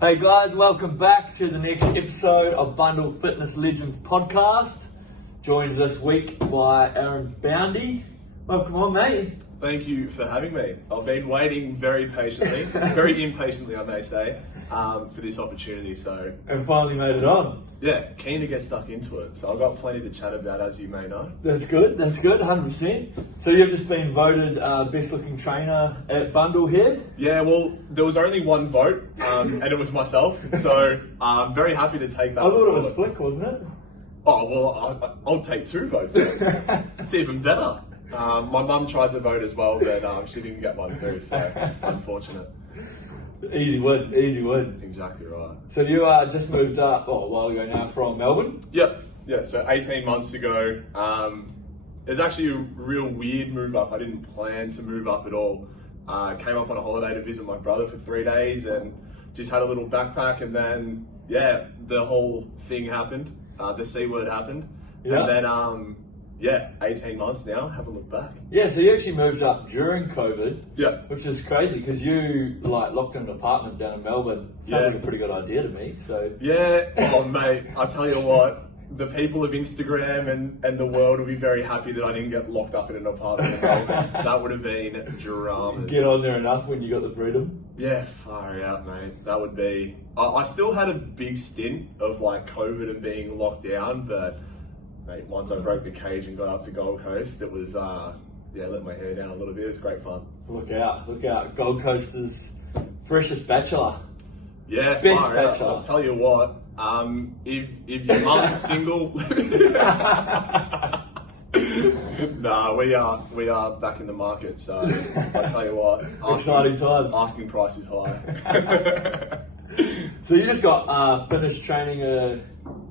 Hey guys, welcome back to the next episode of Bundall Fitness Legends podcast. Joined this week by Aaron Boundy. Welcome on, mate. Thank you for having me. I've been waiting very patiently, very impatiently I may say, for this opportunity. And finally made it on. Yeah, keen to get stuck into it. So I've got plenty to chat about, as you may know. That's good, 100%. So you've just been voted best looking trainer at Bundall here? Yeah, well, there was only one vote, and it was myself. So I'm very happy to take that. I thought it was Flick, wasn't it? Oh, well, I'll take 2 votes then. It's even better. My mum tried to vote as well, but she didn't get one through, so unfortunate. Easy win. Exactly right. So you just moved up a while ago now from Melbourne? Yep. Yeah, so 18 months ago. It was actually a real weird move up. I didn't plan to move up at all. Came up on a holiday to visit my brother for 3 days and just had a little backpack, and then, yeah, the whole thing happened. The C word happened. Yeah. And then, 18 months now, haven't looked back. Yeah, so you actually moved up during COVID. Yeah. Which is crazy because you locked in an apartment down in Melbourne. Sounds like a pretty good idea to me. So yeah, oh mate, I tell you what, the people of Instagram and the world will be very happy that I didn't get locked up in an apartment in Melbourne. That would have been dramas. Get on there enough when you got the freedom. Yeah, far out, mate. That would be. I still had a big stint of COVID and being locked down, but mate, once I broke the cage and got up to Gold Coast, it was let my hair down a little bit. It was great fun. Look out! Gold Coast's freshest bachelor. Yeah, best far bachelor. Out. I'll tell you what. If your mum's single, nah, we are back in the market. So I tell you what, exciting times. Asking price is high. So you just got finished training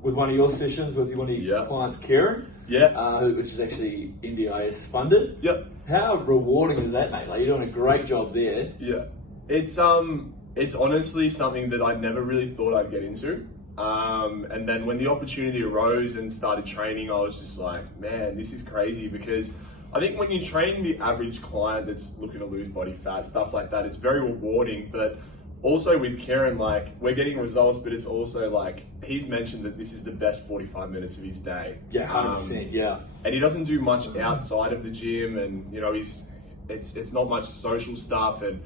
with one of your sessions with one of your clients, Kieran. Yeah. Which is actually NDIS funded. Yep. How rewarding is that, mate? You're doing a great job there. Yeah. It's honestly something that I never really thought I'd get into. And then when the opportunity arose and started training, I was just like, man, this is crazy, because I think when you train the average client that's looking to lose body fat, stuff like that, it's very rewarding. But also with Kieran, we're getting results, but it's also he's mentioned that this is the best 45 minutes of his day. Yeah, 100%, yeah. And he doesn't do much outside of the gym, and it's not much social stuff, and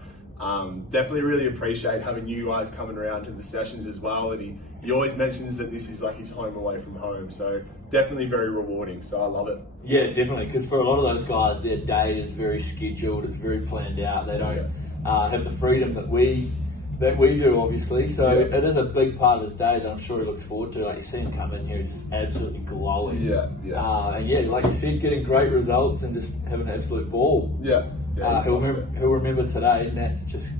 definitely really appreciate having you guys coming around to the sessions as well. And he always mentions that this is his home away from home, so definitely very rewarding. So I love it. Yeah, definitely, because for a lot of those guys, their day is very scheduled, it's very planned out. They don't have the freedom that we do, obviously. So it is a big part of his day that I'm sure he looks forward to. You see him come in here, he's just absolutely glowing. And like you said, getting great results and just having an absolute ball. He'll remember today. Nat's just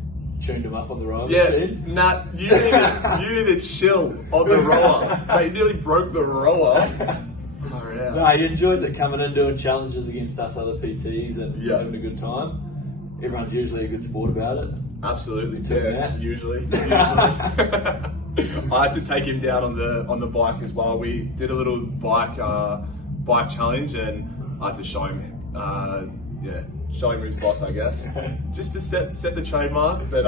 tuned him up on the rower machine. Nat, you need to chill on the rower. Mate, you nearly broke the rower. No, he enjoys it, coming in, doing challenges against us other PTs and having a good time. Everyone's usually a good sport about it. Absolutely, usually. I had to take him down on the bike as well. We did a little bike challenge, and I had to show him show him who's boss, I guess, just to set the trademark. But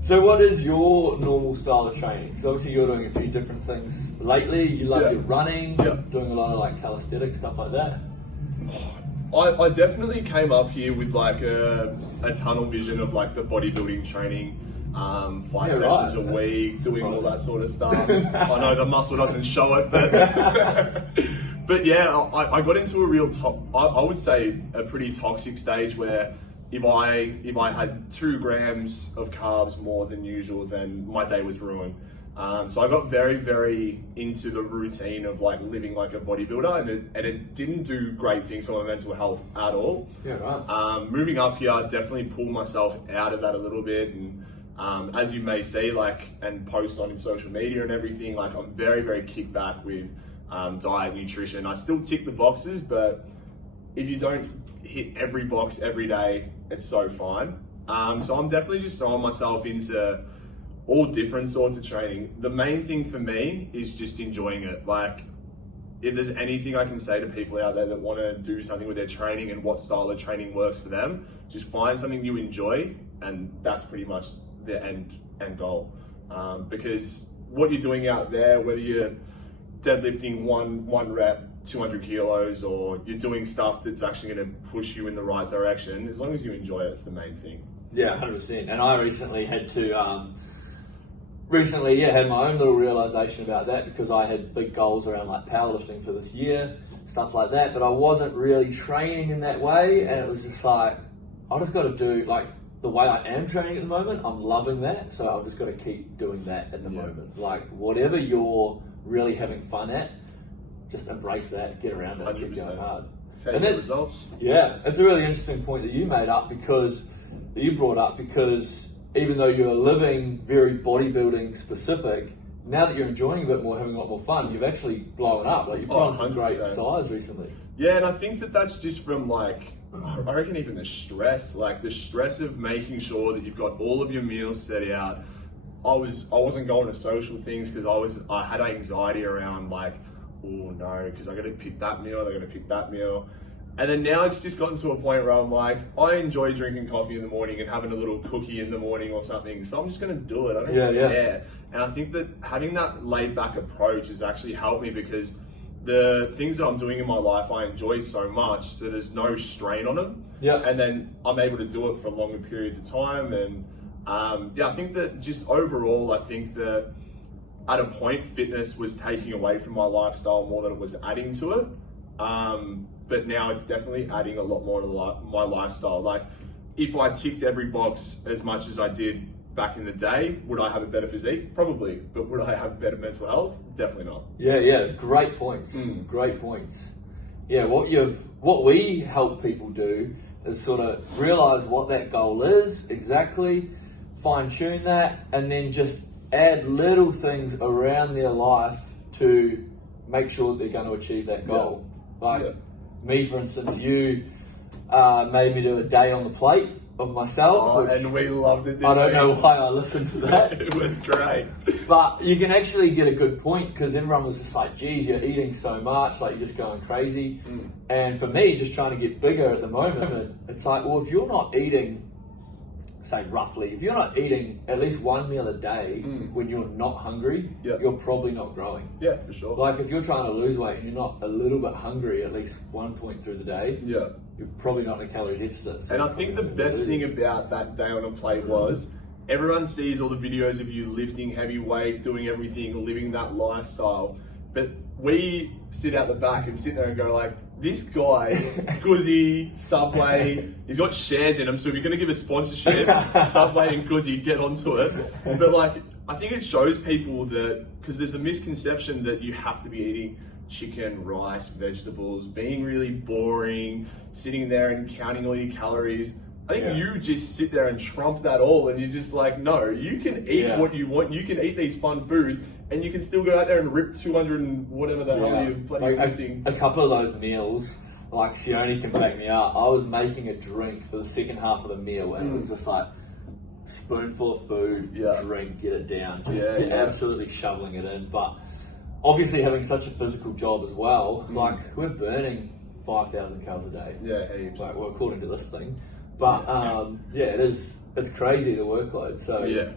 so what is your normal style of training? Because obviously you're doing a few different things lately. You love your running, doing a lot of calisthenics, stuff like that. I definitely came up here with a tunnel vision of the bodybuilding training, 5 sessions a week, doing all that sort of stuff. I know the muscle doesn't show it, but but yeah, I got into a real I would say a pretty toxic stage where if I had 2 grams of carbs more than usual, then my day was ruined. So I got very, very into the routine of living like a bodybuilder, and it didn't do great things for my mental health at all. Yeah, right. Moving up here, I definitely pulled myself out of that a little bit, and as you may see, and post on in social media and everything, I'm very, very kicked back with diet, nutrition. I still tick the boxes, but if you don't hit every box every day, it's so fine. So I'm definitely just throwing myself into all different sorts of training. The main thing for me is just enjoying it. If there's anything I can say to people out there that want to do something with their training and what style of training works for them, just find something you enjoy, and that's pretty much the end goal. because what you're doing out there, whether you're deadlifting one rep, 200 kilos, or you're doing stuff that's actually going to push you in the right direction, as long as you enjoy it, it's the main thing. Yeah, 100%. And I recently had to, had my own little realization about that, because I had big goals around like powerlifting for this year, stuff like that, but I wasn't really training in that way, and it was just like, I just got to do like the way I am training at the moment. I'm loving that, so I've just got to keep doing that at the moment. Like whatever you're really having fun at, just embrace that, get around it, 100%. Keep going hard. And that's results. Yeah, it's a really interesting point that you brought up, because even though you're living very bodybuilding specific, now that you're enjoying a bit more, having a lot more fun, you've actually blown up. Like you've put on some great size recently. Yeah, and I think that's just from like, I reckon even the stress of making sure that you've got all of your meals set out. I wasn't going to social things because I had anxiety around like, oh no, because I got to pick that meal, I got to pick that meal. And then now it's just gotten to a point where I'm like, I enjoy drinking coffee in the morning and having a little cookie in the morning or something, so I'm just going to do it. I don't care. And I think that having that laid back approach has actually helped me, because the things that I'm doing in my life I enjoy so much, so there's no strain on them. Yeah. And then I'm able to do it for longer periods of time. And I think that just overall, I think that at a point fitness was taking away from my lifestyle more than it was adding to it. But now it's definitely adding a lot more to my lifestyle. Like if I ticked every box as much as I did back in the day, would I have a better physique? Probably. But would I have better mental health? Definitely not. Yeah, great points. Great points. Yeah, what we help people do is sort of realize what that goal is exactly, fine tune that, and then just add little things around their life to make sure that they're going to achieve that goal. Me, for instance, you made me do a day on the plate of myself, and we loved it. I don't know why I listened to that. It was great. But you can actually get a good point, because everyone was just like, geez, you're eating so much, like you're just going crazy. And for me, just trying to get bigger at the moment, it's like, well, if you're not eating, say roughly, if you're not eating at least one meal a day when you're not hungry, you're probably not growing. Yeah, for sure. Like if you're trying to lose weight and you're not a little bit hungry at least one point through the day, you're probably not in a calorie deficit. So and I think the best thing about that day on a plate was everyone sees all the videos of you lifting heavy weight, doing everything, living that lifestyle. But we sit out the back and sit there and go like, this guy, Guzzy, Subway, he's got shares in him, so if you're going to give a sponsorship, Subway and Guzzy, get onto it. But like, I think it shows people that, because there's a misconception that you have to be eating chicken, rice, vegetables, being really boring, sitting there and counting all your calories. I think you just sit there and trump that all, and you're just like, no, you can eat what you want, you can eat these fun foods, and you can still go out there and rip 200 and whatever the hell you're bloody lifting. A couple of those meals, like Sione can back me up, I was making a drink for the second half of the meal, and it was just like, spoonful of food, drink, get it down, just absolutely shoveling it in. But obviously having such a physical job as well, like we're burning 5,000 calories a day. Yeah, heaps. Like, well, according to this thing. But it's crazy, the workload. So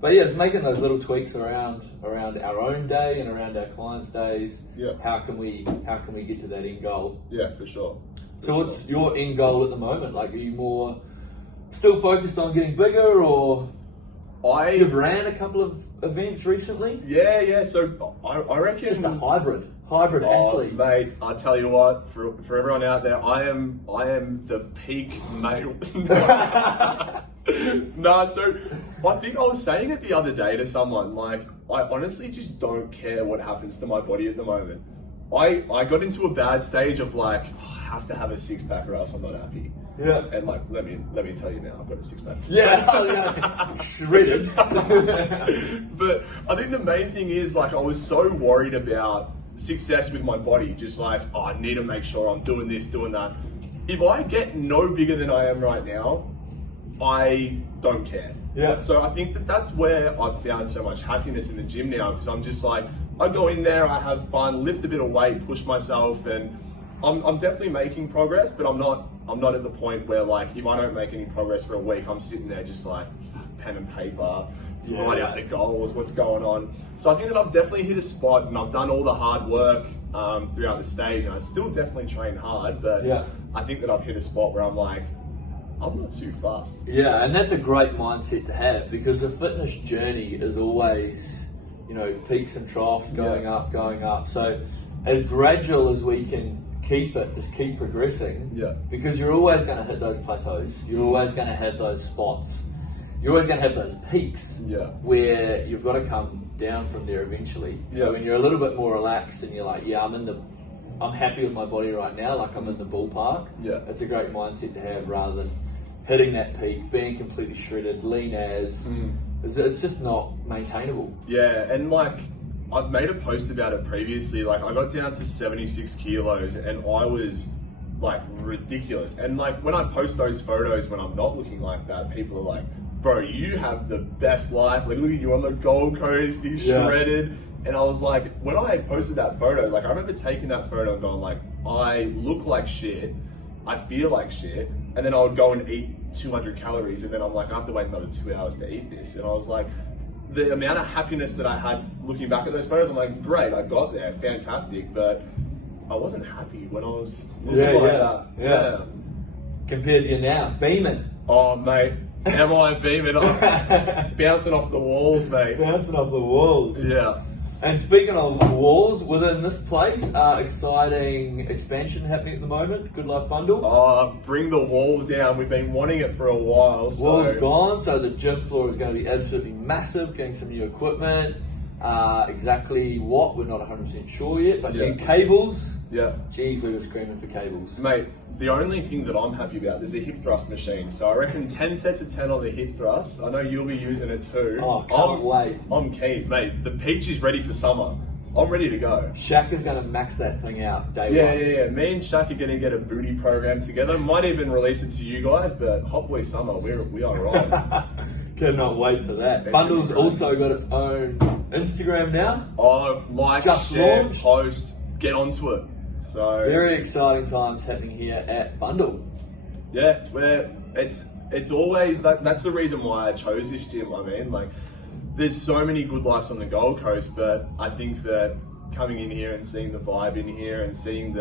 but it's making those little tweaks around our own day and around our clients' days. How can we get to that end goal? Yeah, for sure. So what's your end goal at the moment? Like, are you more still focused on getting bigger, or you've ran a couple of events recently? Yeah. So I reckon just a hybrid athlete. Mate, I tell you what, for everyone out there, I am the peak male. So I think I was saying it the other day to someone, like, I honestly just don't care what happens to my body at the moment. I got into a bad stage of like, I have to have a six pack or else I'm not happy. Yeah. And like, let me tell you now, I've got a six pack. Shredded. But I think the main thing is, like, I was so worried about success with my body, just like, I need to make sure I'm doing this, doing that. If I get no bigger than I am right now, I don't care. Yeah. So I think that's where I've found so much happiness in the gym now, because I'm just like, I go in there, I have fun, lift a bit of weight, push myself, and I'm definitely making progress, but I'm not at the point where, like, if I don't make any progress for a week, I'm sitting there just like, fuck, pen and paper to write out the goals, what's going on. So I think that I've definitely hit a spot, and I've done all the hard work throughout the stage, and I still definitely train hard, but I think that I've hit a spot where I'm like, I'm not too fast. Yeah, and that's a great mindset to have, because the fitness journey is always, you know, peaks and troughs, going up, going up. So as gradual as we can keep it, just keep progressing, because you're always going to hit those plateaus. You're always going to have those spots. You're always going to have those peaks where you've got to come down from there eventually. So when you're a little bit more relaxed and you're like, I'm happy with my body right now, like I'm in the ballpark. It's a great mindset to have, rather than hitting that peak, being completely shredded, lean as. It's just not maintainable. Yeah, and like, I've made a post about it previously. Like, I got down to 76 kilos and I was like ridiculous. And like, when I post those photos when I'm not looking like that, people are like, bro, you have the best life. Like, look at you on the Gold Coast, you're shredded. And I was like, when I posted that photo, like, I remember taking that photo and going like, I look like shit, I feel like shit, and then I would go and eat 200 calories, and then I'm like, I have to wait another 2 hours to eat this. And I was like, the amount of happiness that I had looking back at those photos, I'm like, great, I got there, fantastic, but I wasn't happy when I was looking like that. Yeah. Compared to you now, beaming. Oh, mate, am I beaming? I'm bouncing off the walls, mate. Bouncing off the walls. Yeah. And speaking of walls, within this place, exciting expansion happening at the moment, Goodlife Bundall. Oh, bring the wall down. We've been wanting it for a while. Wall's gone, so the gym floor is going to be absolutely massive, getting some new equipment. Exactly what, we're not 100% sure yet, but new cables. Geez, we were screaming for cables. Mate, the only thing that I'm happy about is a hip thrust machine. So I reckon 10 sets of 10 on the hip thrust. I know you'll be using it too. Oh, can't wait. I'm keen. Mate, the peach is ready for summer. I'm ready to go. Shaq is going to max that thing out day one. Yeah. Me and Shaq are going to get a booty program together. Might even release it to you guys, but Hot Boy Summer, we are on. Cannot wait for that. Bundall's also got its own Instagram now. Oh, like, just share, launched. Post, get onto it. So very exciting times happening here at Bundall. Yeah, where it's always that's the reason why I chose this gym. I mean, like, there's so many good lives on the Gold Coast, but I think that coming in here and seeing the vibe in here and seeing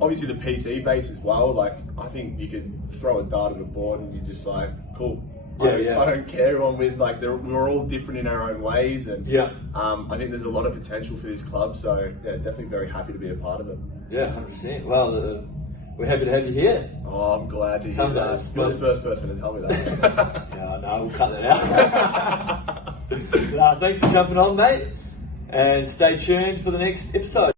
obviously the PT base as well, like, I think you could throw a dart at a board and you're just like, cool. I don't care who I'm with. Like, we're all different in our own ways, and I think there's a lot of potential for this club. So yeah, definitely very happy to be a part of it. Yeah, 100%. Well, we're happy to have you here. Oh, I'm glad to hear that. You're the first person to tell me that. Yeah, no, we'll cut that out. Thanks for jumping on, mate, and stay tuned for the next episode.